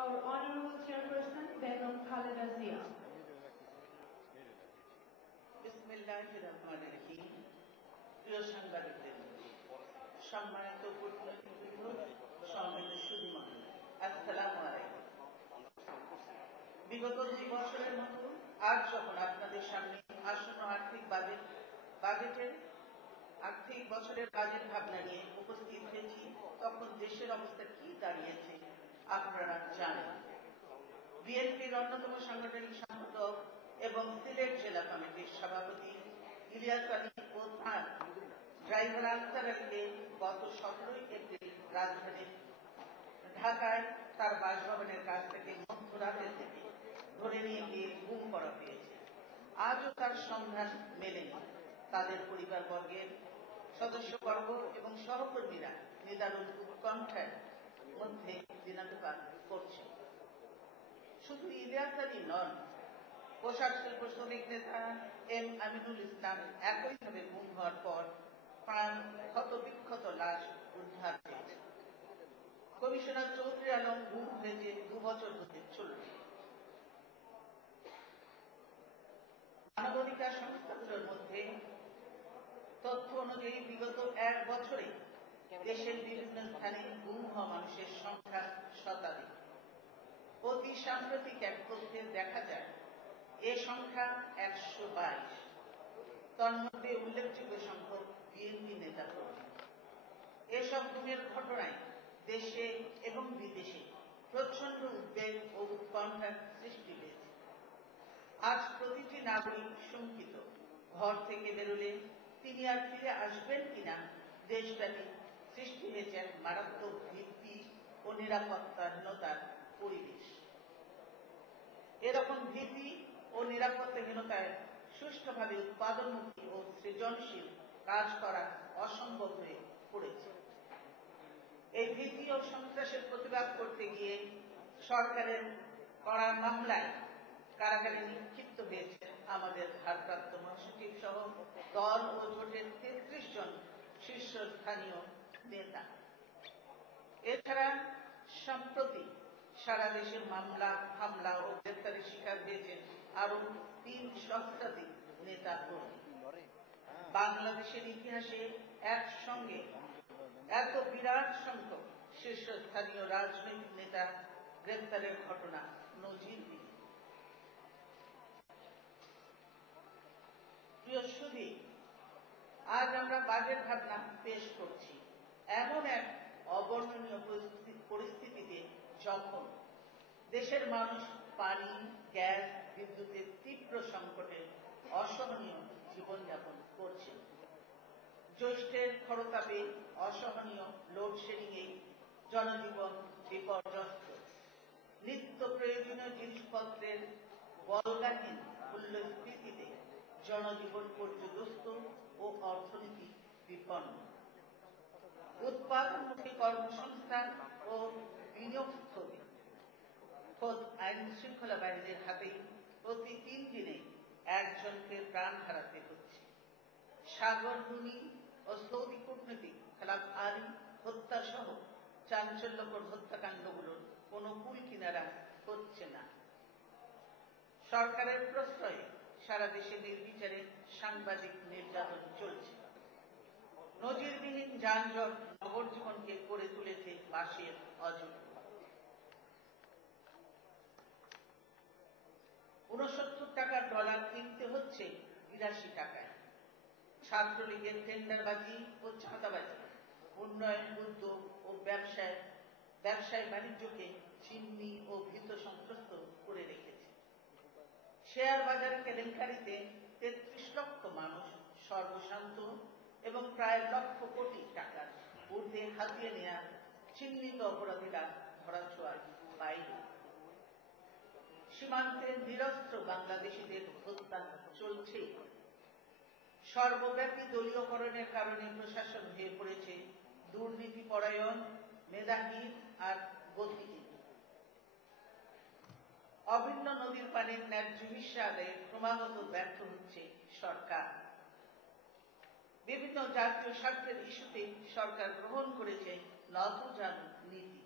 Our Honorable Chairperson, Begum Khaleda Zia. বিসমিল্লাহির-রহমানির-রহিম। প্রিয় সাংবাদিকবৃন্দ, সম্মানিত কূটনীতিবৃন্দ, সম্মানিত সুধীমণ্ডলী, আসসালামু আলাইকুম। বিগত 2 বছরের মতো আজ যখন আপনাদের সামনে আসন্ন আর্থিক বছরের বাজেট ভাবনা নিয়ে উপস্থিত হয়েছি, তখন দেশের অবস্থা কি দাঁড়িয়েছে আপনারা জানেন। বিএনপির অন্যতম সাংগঠনিক সম্পাদক এবং সিলেট জেলা কমিটির সভাপতি ইলিয়াস আলী ও তাঁর ড্রাইভার আখতার আলীকে গত 17 এপ্রিল রাজধানী ঢাকায় তার বাসভবনের কাছ থেকে মধ্যরাতের দিকে ধরে নিয়ে গিয়ে গুম করা হয়েছে। আজও তার সন্ধান মেলেনি। তাদের পরিবারবর্গের সদস্যবর্গ এবং সহকর্মীরা নিদারুণ উৎকণ্ঠার মধ্যে দিনাতিপাত করছে। শুধু ইলিয়াস আলী নন, পোশাক শিল্প শ্রমিক নেতা এম আমিনুল ইসলাম একইভাবে গুম হওয়ার পর প্রাণ ক্ষতবিক্ষত লাশ উদ্ধার হয়েছে। কমিশনার চৌধুরী আলম গুম হয়েছে 2 বছর হতে চলবে। মানবাধিকার সংস্থাগুলোর মধ্যে তথ্য অনুযায়ী বিগত 1 বছরে দেশের বিভিন্ন স্থানে গুম হওয়া মানুষের সংখ্যা শতাধিক। অতি সাম্প্রতিক এক তথ্যে দেখা যায় এ সংখ্যা 122। তন্মধ্যে উল্লেখযোগ্য সংখ্যক বিএনপি নেতা কর্মী। এসব গুমের ঘটনায় দেশে এবং বিদেশে প্রচন্ড উদ্বেগ ও উৎকণ্ঠার সৃষ্টি হয়েছে। আজ প্রতিটি নাগরিক শঙ্কিত। ঘর থেকে বেরোলে তিনি আর ফিরে আসবেন কিনা দেশব্যাপী সৃষ্টি হয়েছে এক মারাত্মক ভীতি ও নিরাপত্তাহীনতার পরিবেশ। এরকম ভীতি ও নিরাপত্তাহীনতায় সুষ্ঠুভাবে উৎপাদনমুখী ও সৃজনশীল কাজ করা অসম্ভব হয়ে পড়েছে। এই ভীতি ও সন্ত্রাসের প্রতিবাদ করতে গিয়ে সরকারের করা মামলায় কারাগারে নিক্ষিপ্ত হয়েছে আমাদের ভারপ্রাপ্ত মহাসচিব সহ দল ও জোটের 33 জন শীর্ষস্থানীয় নেতা। এছাড়া সম্প্রতি সারা দেশে মামলা, হামলা ও গ্রেপ্তারের শিকার হয়েছে আরো 3 সহস্রাধিক নেতা কর্মী। বাংলাদেশের ইতিহাসে একসঙ্গে এত বিরাট সংখ্যক শীর্ষস্থানীয় রাজনৈতিক নেতা গ্রেপ্তারের ঘটনা নজিরবিহীন। প্রিয় সুধী, আজ আমরা বাজেট ভাবনা পেশ করছি এমন এক অবর্ণনীয় পরিস্থিতিতে, যখন দেশের মানুষ পানি, গ্যাস, বিদ্যুতের তীব্র সংকটে অসহনীয় জীবনযাপন করছে। জ্যৈষ্ঠের খরতাপে অসহনীয় লোডশেডিংয়ে জনজীবন বিপর্যস্ত। নিত্য প্রয়োজনীয় জিনিসপত্রের বলগাহীন মূল্যস্ফীতিতে জনজীবন পর্যদস্ত ও অর্থনীতি বিপন্ন। উৎপাদনমুখী কর্মসংস্থান ও বিনিয়োগ স্থগিত। খোদ আইন শৃঙ্খলা বাহিনীর হাতেই প্রতি 3 দিনে একজনকে প্রাণ হারাতে হচ্ছে। সাগর রুনি ও সৌদি কূটনীতিক খালাদ আলী হত্যা সহ চাঞ্চল্যকর হত্যাকাণ্ডগুলোর কোনো কুল কিনারা হচ্ছে না। সরকারের প্রশ্রয়ে সারা দেশে নির্বিচারে সাংবাদিক নির্যাতন চলছে। নজিরবিহীন যানজট নগর জীবনকে করে তুলেছে বাসের অযোগ্য। 69 টাকার ডলার কিনতে হচ্ছে 82 টাকায়। ছাত্রলীগের টেন্ডারবাজি ও ছাতাবাজি উন্নয়ন, উদ্যোগ ও ব্যবসায় বাণিজ্যকে চিহ্নি ও ভীত সন্ত্রস্ত করে রেখেছে। শেয়ার বাজার কেলেঙ্কারিতে 33 লক্ষ মানুষ সর্বশান্ত এবং প্রায় লক্ষ কোটি টাকার ঊর্ধ্বে হাতিয়ে নেওয়া চিহ্নিত অপরাধীরা ধরাছোঁয়ার বাইরে। সীমান্তে নিরস্ত্র বাংলাদেশিদের হত্যা চলছে। সর্বব্যাপী দলীয়করণের কারণে প্রশাসন হয়ে পড়েছে দুর্নীতিপরায়ণ, মেধাহীন আর গতিহীন। অভিন্ন নদীর পানির ন্যায্য হিস্যা আদায়ে ক্রমাগত ব্যর্থ হচ্ছে সরকার। বিভিন্ন জাতীয় স্বার্থের ইস্যুতে সরকার গ্রহণ করেছে নতজানু নীতি।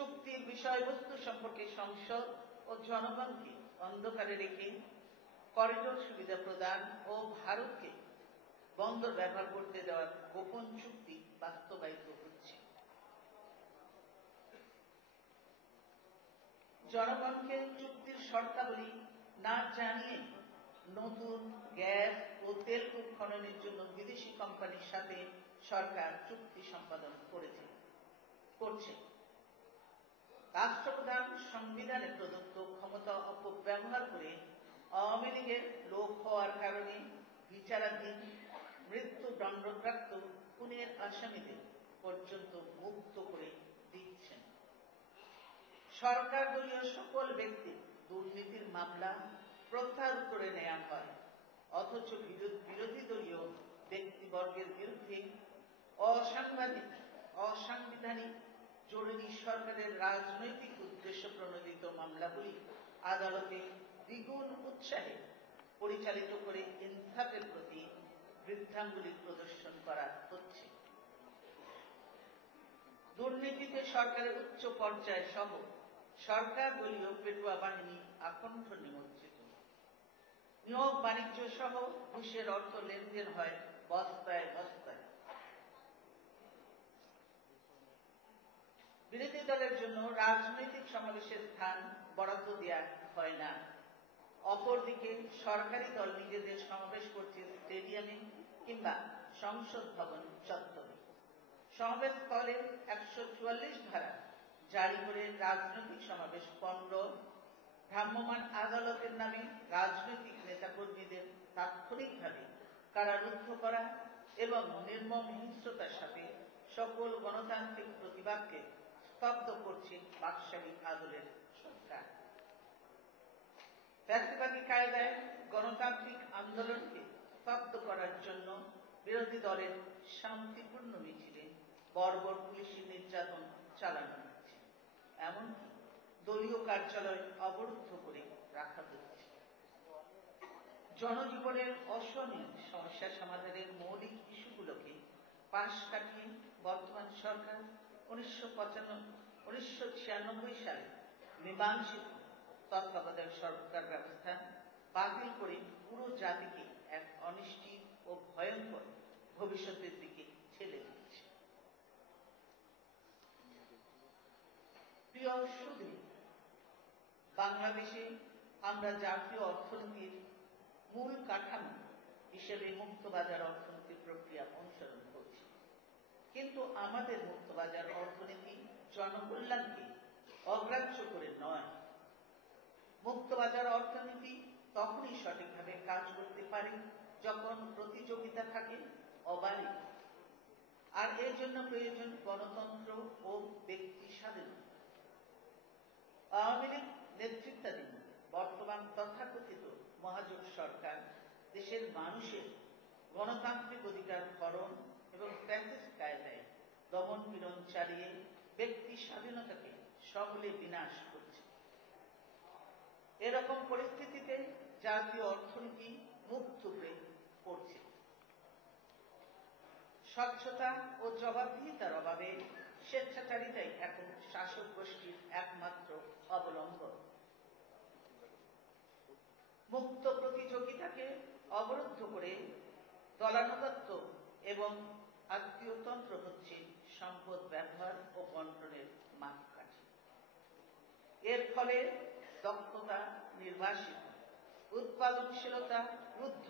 চুক্তির বিষয়বস্তু সম্পর্কে সংসদ ও জনগণকে অন্ধকারে রেখে করিডোর সুবিধা প্রদান ও ভারতকে বন্দর ব্যবহার করতে দেওয়ার গোপন চুক্তি বাস্তবায়িত হচ্ছে। জনগণকে চুক্তির শর্তাবলী না জানিয়ে নতুন গ্যাস ও তেল উৎখননের জন্য বিদেশি কোম্পানির সাথে সরকার চুক্তি সম্পাদন করছে। রাষ্ট্রপ্রধান সংবিধানে প্রদত্ত ক্ষমতা অপব্যবহার করে আওয়ামী লীগের লোক হওয়ার কারণে বিচারাধীন মৃত্যুদণ্ডপ্রাপ্ত খুনের আসামিদের পর্যন্ত মুক্ত করে দিচ্ছেন। সরকার দলীয় সকল ব্যক্তি দুর্নীতির মামলা প্রত্যাহার করে নেওয়া হয়, অথচ বিরোধী দলীয় ব্যক্তিবর্গের বিরুদ্ধে অসাংবিধানিক জরুরি সরকারের রাজনৈতিক উদ্দেশ্য প্রণোদিত মামলাগুলি আদালতে দ্বিগুণ উৎসাহে পরিচালিত করে ইনসাফের প্রতি বৃদ্ধাঙ্গুলি প্রদর্শন করা হচ্ছে। দুর্নীতিতে সরকারের উচ্চ পর্যায় সহ সরকার দলীয় পেটুয়া বাহিনী আকণ্ঠ নিমজ্জিত। নিয়োগ বাণিজ্য সহ ঘুষের অর্থ লেনদেন হয় বস্তায় বস্তায়। বিরোধী দলের জন্য রাজনৈতিক সমাবেশের স্থান বরাদ্দ দেওয়া হয় না। অপরদিকে সরকারি দল নিজেদের সমাবেশ করছে স্টেডিয়ামে কিংবা সংসদ ভবন চত্বরে। সমাবেশ স্থলে 144 ধারা জারি করে রাজনৈতিক সমাবেশ পণ্ড, ভ্রাম্যমাণ আদালতের নামে রাজনৈতিক নেতাকর্মীদের তাৎক্ষণিকভাবে কারারুদ্ধ করা এবং নির্মম হিংস্রতার সাথে সকল গণতান্ত্রিক প্রতিবাদকে স্তব্ধ করছে বাকশালী আদলের সরকার। ফ্যাসিবাদী কায়দায় গণতান্ত্রিক আন্দোলনকে স্তব্ধ করার জন্য বিরোধী দলের শান্তিপূর্ণ মিছিলে বর্বর পুলিশি নির্যাতন চালানো হচ্ছে, এমনকি দলীয় কার্যালয় অবরুদ্ধ করে রাখা হচ্ছে। জনজীবনের অসহনীয় সমস্যা সমাধানের মৌলিক ইস্যুগুলোকে পাশ কাটিয়ে বর্তমান সরকার 1996 সালে মীমাংসিত তত্ত্বাবধায়ক সরকার ব্যবস্থা বাতিল করে পুরো জাতিকে এক অনিশ্চিত ও ভয়ঙ্কর ভবিষ্যতের দিকে ঠেলে দিচ্ছে। প্রিয় সুধী, বাংলাদেশে আমরা জাতীয় অর্থনীতির মূল কাঠামো হিসেবে মুক্তবাজার অর্থনীতির প্রক্রিয়া অনুসরণ করছি, কিন্তু আমাদের মুক্তবাজার অর্থনীতি জনকল্যাণকে অগ্রাহ্য করে নয়। মুক্তবাজার অর্থনীতি তখনই সঠিকভাবে কাজ করতে পারে যখন প্রতিযোগিতা থাকে অবারিত, আর এর জন্য প্রয়োজন গণতন্ত্র ও ব্যক্তি স্বাধীনতা। আওয়ামী লীগ নেতৃত্বাধীন বর্তমান তথাকথিত মহাজোট সরকার দেশের মানুষের গণতান্ত্রিক অধিকার হরণ এবং ফ্যাসিস্ট কায়দায় দমন পীড়ন চালিয়ে ব্যক্তি স্বাধীনতাকে সমূলে বিনাশ করছে। এরকম পরিস্থিতিতে জাতীয় অর্থনীতি মুখ থুবড়ে পড়ছে। স্বচ্ছতা ও জবাবদিহিতার অভাবে স্বেচ্ছাচারিতাই এখন শাসক গোষ্ঠীর একমাত্র অবলম্বন। মুক্ত প্রতিযোগিতাকে অবরুদ্ধ করে দলানুগত্য এবং আত্মীয়তন্ত্র হচ্ছে সম্পদ ব্যবহার ও বন্টনের মাপকাঠি। এর ফলে দক্ষতা নির্বাসিত, উৎপাদনশীলতা রুদ্ধ,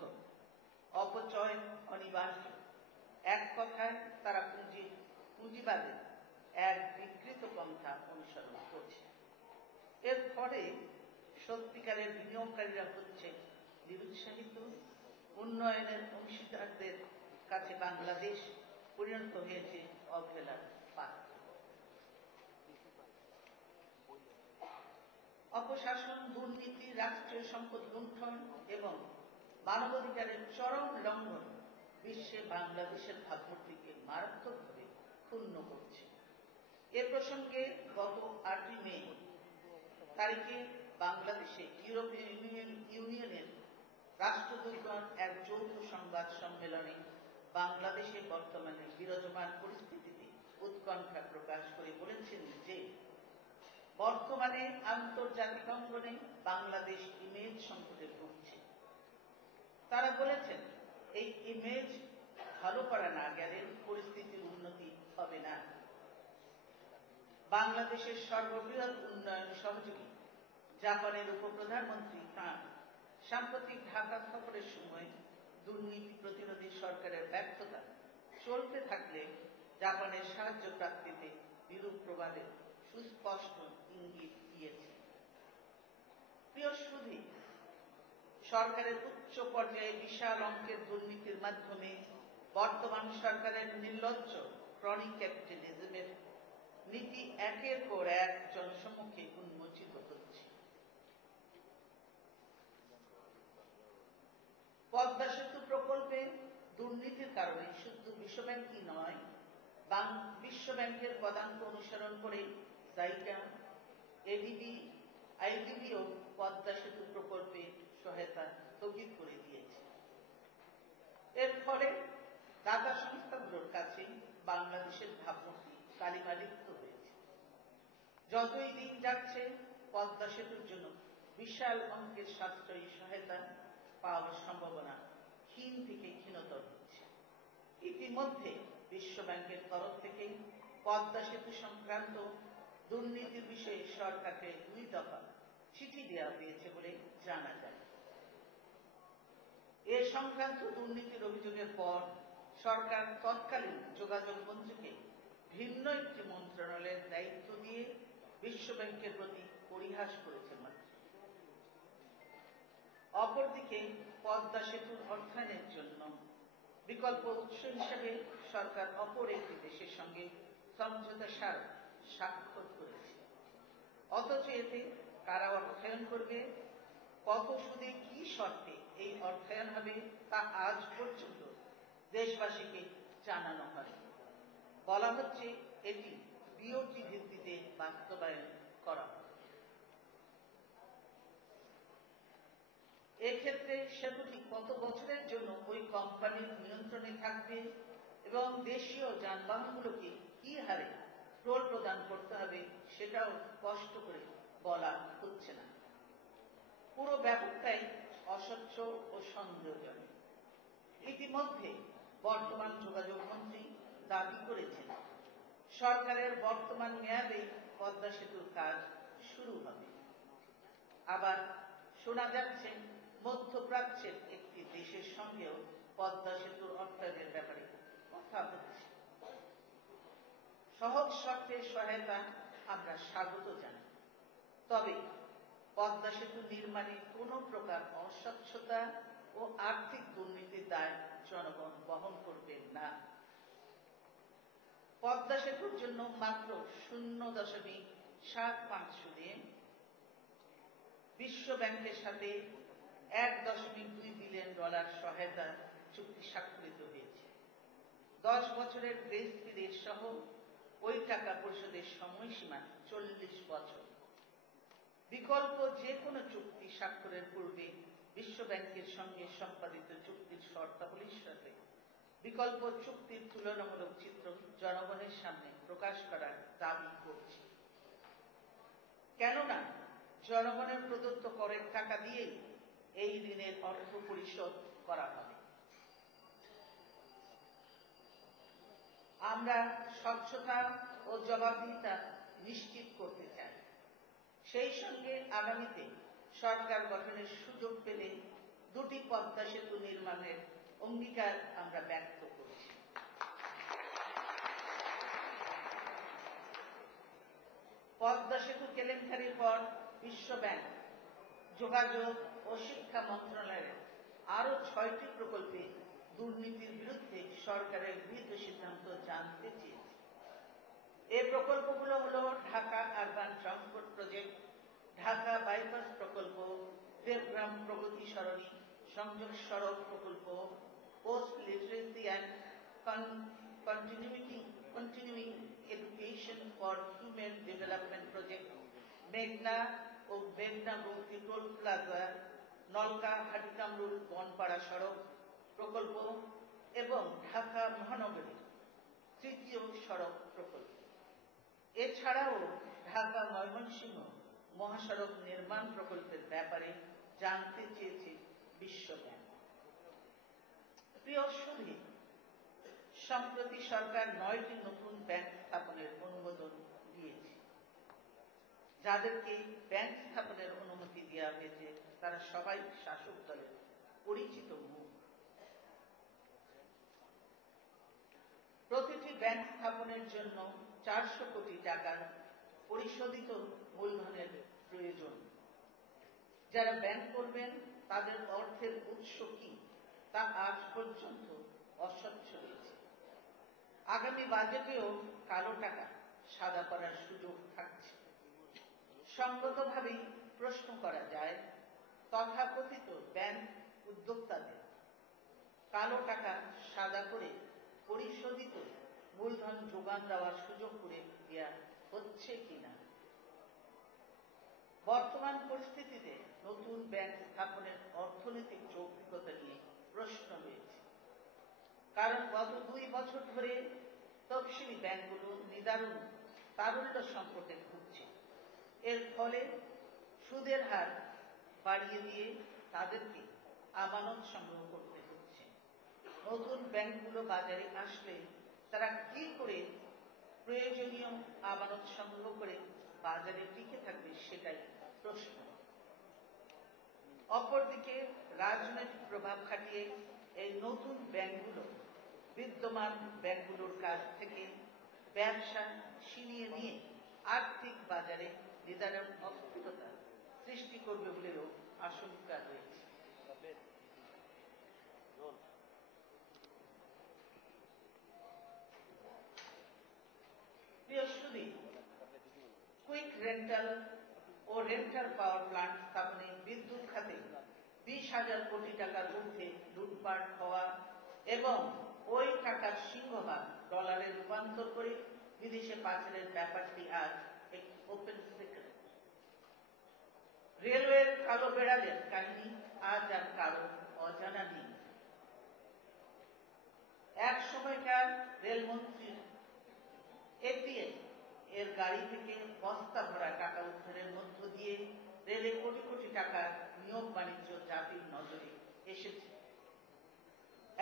অপচয় অনিবার্য। এক কথায় তারা পুঁজিবাদের এক বিকৃত পন্থা অনুসরণ করছে। এর ফলে সত্যিকারের বিনিয়োগকারীরা হচ্ছে নিরুৎসাহিত। উন্নয়নের অংশীদারদের কাছে বাংলাদেশ পরিণত হয়েছে অবহেলার পাত্র। অপশাসন, দুর্নীতি, রাষ্ট্রীয় সম্পদ লুণ্ঠন এবং মানবাধিকারের চরম লঙ্ঘন বিশ্বে বাংলাদেশের ভাবমূর্তিকে মারাত্মকভাবে ক্ষুণ্ণ করছে। এ প্রসঙ্গে গত 8 মে তারিখে বাংলাদেশে ইউরোপীয় ইউনিয়নের রাষ্ট্রদূতগণ এক যৌথ সংবাদ সম্মেলনে বাংলাদেশের বর্তমানে বিরাজমান পরিস্থিতিতে উৎকণ্ঠা প্রকাশ করে বলেছেন যে বর্তমানে আন্তর্জাতিক অঙ্গনে বাংলাদেশ ইমেজ সংকটে ভুগছে। তারা বলেছেন এই ইমেজ ভালো করা না গেলে পরিস্থিতির উন্নতি হবে না। বাংলাদেশের সর্ববৃহৎ উন্নয়ন সহযোগী জাপানের উপপ্রধানমন্ত্রী তাঁর সাম্প্রতিক ঢাকা সফরের সময় দুর্নীতি প্রতিরোধী সরকারের ব্যর্থতা চলতে থাকলে জাপানের সাহায্য প্রাপ্তিতে বিরূপ প্রভাবের সুস্পষ্ট ইঙ্গিত দিয়েছে। প্রিয় সুধী, সরকারের উচ্চ পর্যায়ে বিশাল অঙ্কের দুর্নীতির মাধ্যমে বর্তমান সরকারের নির্লজ্জ ক্রনিক ক্যাপিটালিজমের নীতি একের পর এক জনসমক্ষে উন্মোচিত হচ্ছে। পদ্মা সেতু প্রকল্পে দুর্নীতির কারণে শুধু বিশ্বব্যাংকই নয়, বিশ্বব্যাংকের পদাঙ্ক অনুসরণ করে জাইকা, এডিবি, আইডিবিও পদ্মা সেতু প্রকল্পে সহায়তা স্থগিত করে দিয়েছে। এর ফলে দাতা সংস্থাগুলোর কাছে বাংলাদেশের ভাবমূর্তি কালিমালিপ্ত হয়েছে। যতই দিন যাচ্ছে পদ্মা সেতুর জন্য বিশাল অঙ্কের সাশ্রয়ী সহায়তা পাওয়ার সম্ভাবনা ক্ষীণ থেকে ক্ষীণতর হচ্ছে। ইতিমধ্যে বিশ্বব্যাংকের তরফ থেকে পদ্মা সেতু সংক্রান্ত দুর্নীতির বিষয়ে সরকারকে 2 দফা চিঠি দেওয়া হয়েছে বলে জানা যায়। এ সংক্রান্ত দুর্নীতির অভিযোগের পর সরকার তৎকালীন যোগাযোগ মন্ত্রীকে ভিন্ন একটি মন্ত্রণালয়ের দায়িত্ব দিয়ে বিশ্বব্যাংকের প্রতি পরিহাস করেছে মাত্র। অপরদিকে পদ্মা সেতুর অর্থায়নের জন্য বিকল্প উৎস হিসেবে সরকার অপর একটি দেশের সঙ্গে সমঝোতা স্বাক্ষর করেছে। অথচ এতে কারা অর্থায়ন করবে, কত সুদে কি শর্তে এই অর্থায়ন হবে তা আজ পর্যন্ত দেশবাসীকে জানানো হয়। বলা হচ্ছে এটি বিওটি ভিত্তিতে বাস্তবায়ন করা হবে। এক্ষেত্রে সেতুটি কত বছরের জন্য ওই কোম্পানির নিয়ন্ত্রণে থাকবে এবং দেশীয় যানবাহনগুলোকে কি হারে টোল প্রদান করতে হবে সেটাও স্পষ্ট করে বলা হচ্ছে না। পুরো ব্যাপারটাই অস্বচ্ছ ও সন্দেহজনক। ইতিমধ্যে বর্তমান যোগাযোগ মন্ত্রী দাবি করেছেন সরকারের বর্তমান মেয়াদে পদ্মা সেতুর কাজ শুরু হবে। আবার শোনা যাচ্ছে মধ্যপ্রাচ্যের একটি দেশের সঙ্গেও পদ্মা সেতুর অর্থায়নের ব্যাপারে কথা হচ্ছে। সহজ শর্তে সহায়তা আমরা স্বাগত জানাই, তবে পদ্মা সেতু নির্মাণে কোনো প্রকার অস্বচ্ছতা ও আর্থিক দুর্নীতির দায় জনগণ বহন করবেন না। পদ্মা সেতুর জন্য মাত্র 0.75 সুদে বিশ্ব ব্যাংকের সাথে $1.2 বিলিয়ন সহায়তা চুক্তি স্বাক্ষরিত হয়েছে। 10 বছরের গ্রেস পিরিয়ড সহ ওই টাকা পরিশোধের সময়সীমা 40 বছর। বিকল্প যে কোনো চুক্তি স্বাক্ষরের পূর্বে বিশ্ব ব্যাংকের সঙ্গে সম্পাদিত চুক্তির শর্তাবলীর সাথে বিকল্প চুক্তির তুলনামূলক চিত্র জনগণের সামনে প্রকাশ করার দাবি করছে। কেননা জনগণের প্রদত্ত করের টাকা দিয়েই এই ঋণের অর্থ পরিশোধ করা হবে। আমরা স্বচ্ছতা ও জবাবদিহিতা নিশ্চিত করতে চাই। সেই সঙ্গে আগামীতে সরকার গঠনের সুযোগ পেলে 2টি পদ্মা সেতু নির্মাণের অঙ্গীকার আমরা ব্যক্ত করছি। পদ্মা সেতু কেলেঙ্কারির পর বিশ্ব ব্যাংক, যোগাযোগ ও শিক্ষা মন্ত্রণালয়ের আরো 6টি প্রকল্পে দুর্নীতির বিরুদ্ধে সরকারের গৃহীত সিদ্ধান্ত জানতে চেয়েছে। এই প্রকল্পগুলো হলো Dhaka urban transport project, Dhaka bypass প্রকল্প, দেবগ্রাম প্রগতি সরণি সংযোগ সড়ক প্রকল্প, post literacy and continuing education for human development project, মেঘনা ও মেঘনা বক্তি টোল প্লাজা, নলকা হাটিকামরুল বনপাড়া সড়ক প্রকল্প এবং ঢাকা মহানগরীর 3য় সড়ক প্রকল্প। এছাড়াও ঢাকা ময়মনসিংহ মহাসড়ক নির্মাণ প্রকল্পের ব্যাপারে জানতে চেয়েছে বিশ্ব ব্যাংক। প্রিয় সুধী, সম্প্রতি সরকার 9টি নতুন ব্যাংক স্থাপনের অনুমোদন দিয়েছে। যাদেরকে ব্যাংক স্থাপনের অনুমতি দেওয়া হয়েছে তারা সবাই শাসক দলের পরিচিত মুখ। প্রতিটি ব্যাংক স্থাপনের জন্য 400 কোটি টাকা পরিশোধিত মূলধনের প্রয়োজন। যারা ব্যাংক করবেন তাদের অর্থের উৎস কি তা আজ পর্যন্ত অস্বচ্ছ রয়েছে। আগামী বাজেটেও কালো টাকা সাদা করার সুযোগ থাকছে। সঙ্গতভাবেই প্রশ্ন করা যায়, তথাকথিত ব্যাংক উদ্যোক্তাদের কালো টাকা সাদা করে পরিশোধিত মূলধন যোগান দেওয়ার সুযোগ করে দেওয়া হচ্ছে কিনা। বর্তমান পরিস্থিতিতে নতুন ব্যাংক স্থাপনের অর্থনৈতিক যৌক্তিকতা নিয়ে প্রশ্ন রয়েছে। কারণ গত 2 বছর ধরে তফসিলি ব্যাংকগুলো নিদারুণ তারল্য সংকটে ভুগছে। এর ফলে সুদের হার বাড়িয়ে দিয়ে তাদেরকে আমানত সংগ্রহ করতে হচ্ছে। নতুন ব্যাংকগুলো বাজারে আসলে তারা কি করে প্রয়োজনীয় আমানত সংগ্রহ করে বাজারে টিকে থাকবে সেটাই প্রশ্ন। অপরদিকে রাজনৈতিক প্রভাব খাটিয়ে এই নতুন ব্যাংকগুলো বিদ্যমান ব্যাংকগুলোর কাছ থেকে ব্যবসা ছিনিয়ে নিয়ে আর্থিক বাজারে নিদারুণ অস্থিরতা সৃষ্টি করবে বলেও আশঙ্কা রয়েছে। প্রিয় সুধী, কুইক রেন্টাল ও রেন্টাল পাওয়ার প্লান্ট স্থাপনে বিদ্যুৎ খাতে 20,000 কোটি টাকার ঊর্ধ্বে লুটপাট হওয়া এবং ওই টাকার সিংহভাগ ডলারে রূপান্তর করে বিদেশে পাচারের ব্যাপারটি আজ একটি ওপেন সিক্রেট। রেলওয়ের কালো বেড়ালের কাহিনী আজ আর কারো অজানা নেই। এক সময়কার রেলমন্ত্রীর এটিএম এর গাড়ি থেকে বস্তা ভরা টাকা উদ্ধারের মধ্য দিয়ে রেলে কোটি কোটি টাকার নিয়োগ বাণিজ্য জাতির নজরে এসেছে।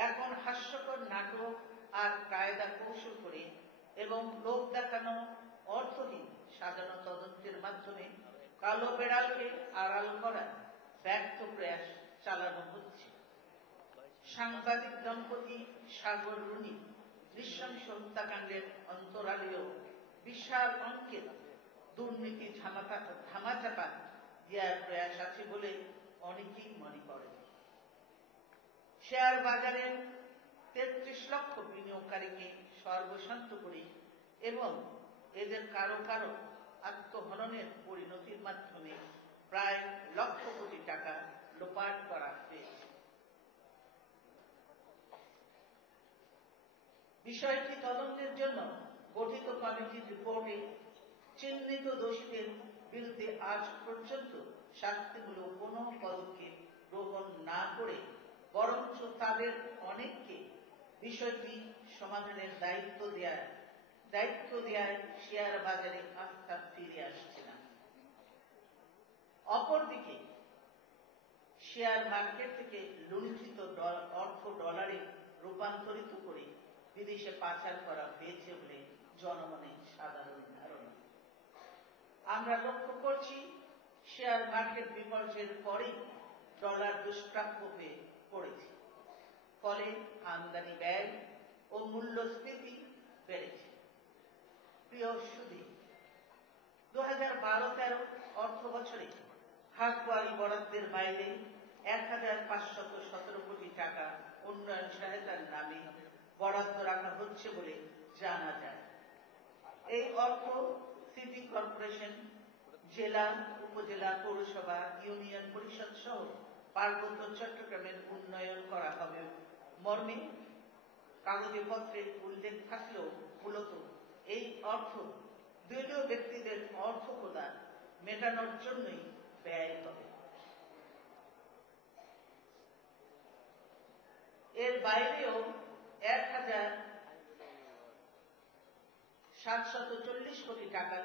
এখন হাস্যকর নাটক আর কায়দা কৌশল করে এবং লোক দেখানো অর্থহীন সাজানো তদন্তের মাধ্যমে কালো বেড়ালকে আড়াল করার ব্যর্থ প্রয়াস চালানো হচ্ছে। সাংবাদিক দম্পতি সাগর রুনি নৃশংস হত্যাকাণ্ডের অন্তরালেও বিশাল অঙ্কের দুর্নীতি ধামাচাপা দেওয়ার প্রয়াস আছে বলে অনেকেই মনে করেন। শেয়ার বাজারে 33 লক্ষ বিনিয়োগকারীকে সর্বশান্ত করে এবং এদের কারো কারো আত্মহননের পরিণতির মাধ্যমে প্রায় লক্ষ কোটি টাকা লোপাট করা হয়েছে। বিষয়টি তদন্তের জন্য গঠিত কমিটির রিপোর্টে চিহ্নিত দোষীদের বিরুদ্ধে আজ পর্যন্ত শাস্তিমূলক কোনো পদক্ষেপ গ্রহণ না করে বরঞ্চ তাদের অনেককে বিষয়টি সমাধানের দায়িত্ব দেয়ায় শেয়ার বাজারে আস্থা ফিরে আসছে না। অপরদিকে শেয়ার মার্কেট থেকে লুণ্ঠিত অর্থ ডলারে রূপান্তরিত করে বিদেশে পাচার করা হয়েছে বলে জনমনে সাধারণ ধারণা। আমরা লক্ষ্য করছি শেয়ার মার্কেট বিপর্যয়ের পরেই ডলার দুষ্প্রাপ্য হয়ে পড়েছে। ফলে আমদানি ব্যয় ও মূল্যস্ফীতি বেড়েছে। প্রিয় সুধী, 2012-13 অর্থ বছরে খাতওয়ারি বরাদ্দের বাইরে 1,517 কোটি টাকা উন্নয়ন সহায়তার নামে বরাদ্দ রাখা হচ্ছে বলে জানা যায়। এই অর্থ সিটি কর্পোরেশন, জেলা, উপজেলা, পৌরসভা, ইউনিয়ন পরিষদ সহ পার্বত্য চট্টগ্রামের উন্নয়ন করা হবে মর্মে কাগজে পত্রে উল্লেখ থাকলেও মূলত এই অর্থ দলীয় ব্যক্তিদের অর্থ প্রদান মেটানোর জন্যই ব্যয় হবে। এর বাইরেও 1,740 কোটি টাকা